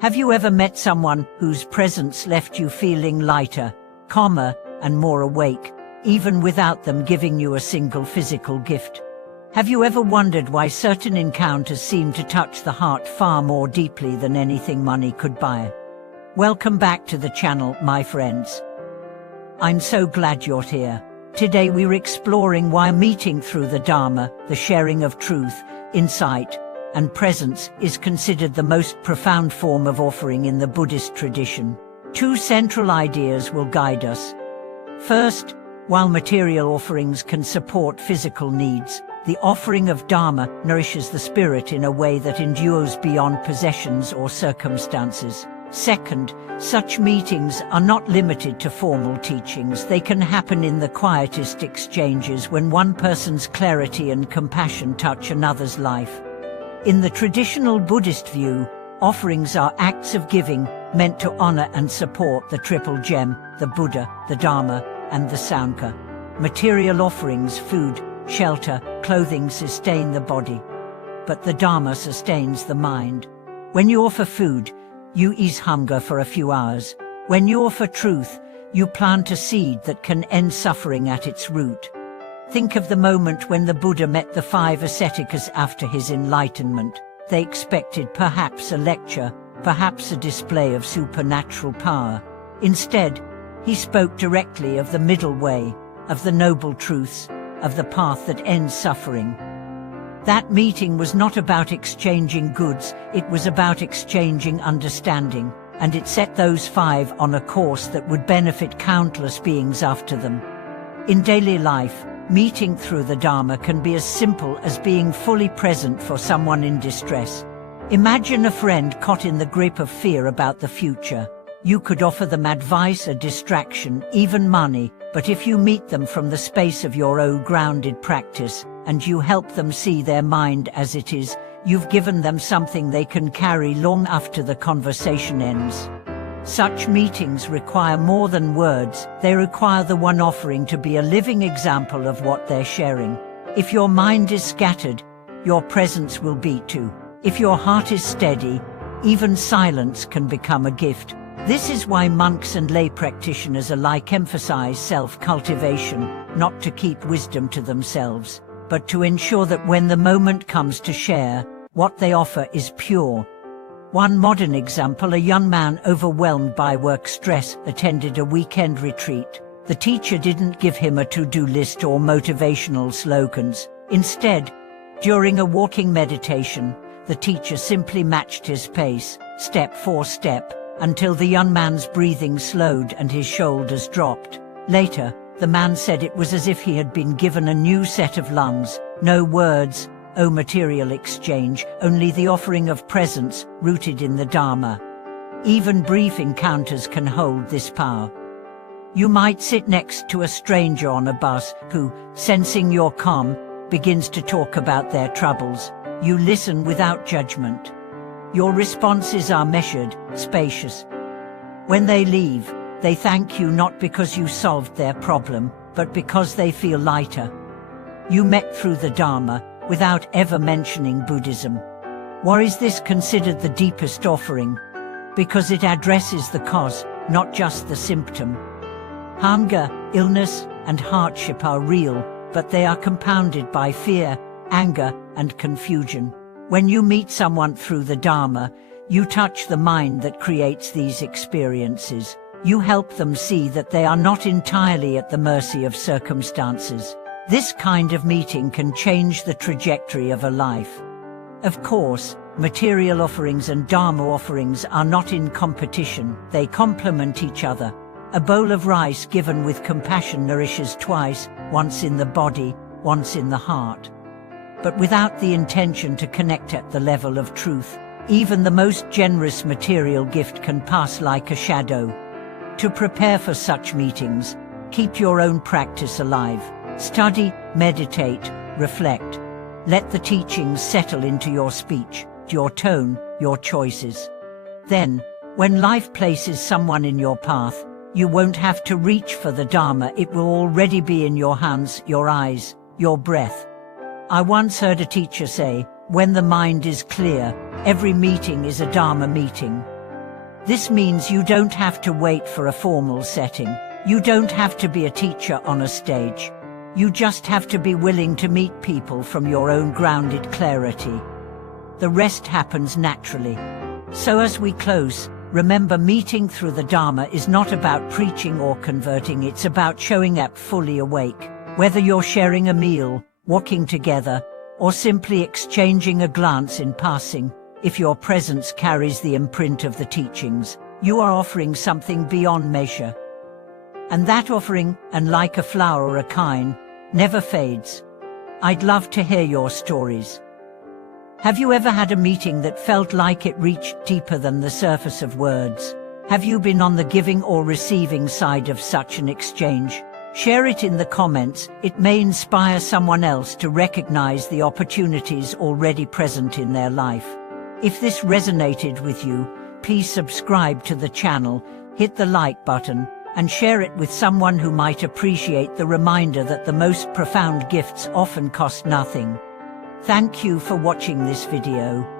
Have you ever met someone whose presence left you feeling lighter, calmer, and more awake, even without them giving you a single physical gift? Have you ever wondered why certain encounters seem to touch the heart far more deeply than anything money could buy? Welcome back to the channel, my friends. I'm so glad you're here. Today we're exploring why meeting through the Dharma, the sharing of truth, insight, and presence, is considered the most profound form of offering in the Buddhist tradition. Two central ideas will guide us. First, while material offerings can support physical needs, the offering of Dharma nourishes the spirit in a way that endures beyond possessions or circumstances. Second, such meetings are not limited to formal teachings. They can happen in the quietest exchanges when one person's clarity and compassion touch another's life. In the traditional Buddhist view, offerings are acts of giving meant to honor and support the triple gem, the Buddha, the Dharma, and the Sangha. Material offerings, food, shelter, clothing, sustain the body. But the Dharma sustains the mind. When you offer food, you ease hunger for a few hours. When you offer truth, you plant a seed that can end suffering at its root. Think of the moment when the Buddha met the 5 asceticas after his enlightenment. They expected perhaps a lecture, perhaps a display of supernatural power. Instead, he spoke directly of the middle way, of the noble truths, of the path that ends suffering. That meeting was not about exchanging goods, it was about exchanging understanding, and it set those 5 on a course that would benefit countless beings after them. In daily life, meeting through the Dharma can be as simple as being fully present for someone in distress. Imagine a friend caught in the grip of fear about the future. You could offer them advice, a distraction, even money, but if you meet them from the space of your own grounded practice, and you help them see their mind as it is, you've given them something they can carry long after the conversation ends. Such meetings require more than words. They require the one offering to be a living example of what they're sharing. If your mind is scattered, your presence will be too. If your heart is steady, even silence can become a gift. This is why monks and lay practitioners alike emphasize self-cultivation, not to keep wisdom to themselves, but to ensure that when the moment comes to share, what they offer is pure. One modern example: a young man overwhelmed by work stress attended a weekend retreat. The teacher didn't give him a to-do list or motivational slogans. Instead, during a walking meditation, the teacher simply matched his pace, step for step, until the young man's breathing slowed and his shoulders dropped. Later, the man said it was as if he had been given a new set of lungs. No words, no material exchange, only the offering of presence, rooted in the Dharma. Even brief encounters can hold this power. You might sit next to a stranger on a bus who, sensing your calm, begins to talk about their troubles. You listen without judgment. Your responses are measured, spacious. When they leave, they thank you not because you solved their problem, but because they feel lighter. You met through the Dharma, without ever mentioning Buddhism. Why is this considered the deepest offering? Because it addresses the cause, not just the symptom. Hunger, illness, and hardship are real, but they are compounded by fear, anger, and confusion. When you meet someone through the Dharma, you touch the mind that creates these experiences. You help them see that they are not entirely at the mercy of circumstances. This kind of meeting can change the trajectory of a life. Of course, material offerings and Dharma offerings are not in competition, they complement each other. A bowl of rice given with compassion nourishes twice, once in the body, once in the heart. But without the intention to connect at the level of truth, even the most generous material gift can pass like a shadow. To prepare for such meetings, keep your own practice alive. Study, meditate, reflect. Let the teachings settle into your speech, your tone, your choices. Then, when life places someone in your path, you won't have to reach for the Dharma, it will already be in your hands, your eyes, your breath. I once heard a teacher say, when the mind is clear, every meeting is a Dharma meeting. This means you don't have to wait for a formal setting. You don't have to be a teacher on a stage. You just have to be willing to meet people from your own grounded clarity. The rest happens naturally. So as we close, remember, meeting through the Dharma is not about preaching or converting, it's about showing up fully awake. Whether you're sharing a meal, walking together, or simply exchanging a glance in passing, if your presence carries the imprint of the teachings, you are offering something beyond measure. And that offering, unlike a flower or a kine, never fades. I'd love to hear your stories. Have you ever had a meeting that felt like it reached deeper than the surface of words? Have you been on the giving or receiving side of such an exchange? Share it in the comments. It may inspire someone else to recognize the opportunities already present in their life. If this resonated with you, please subscribe to the channel, hit the like button, and share it with someone who might appreciate the reminder that the most profound gifts often cost nothing. Thank you for watching this video.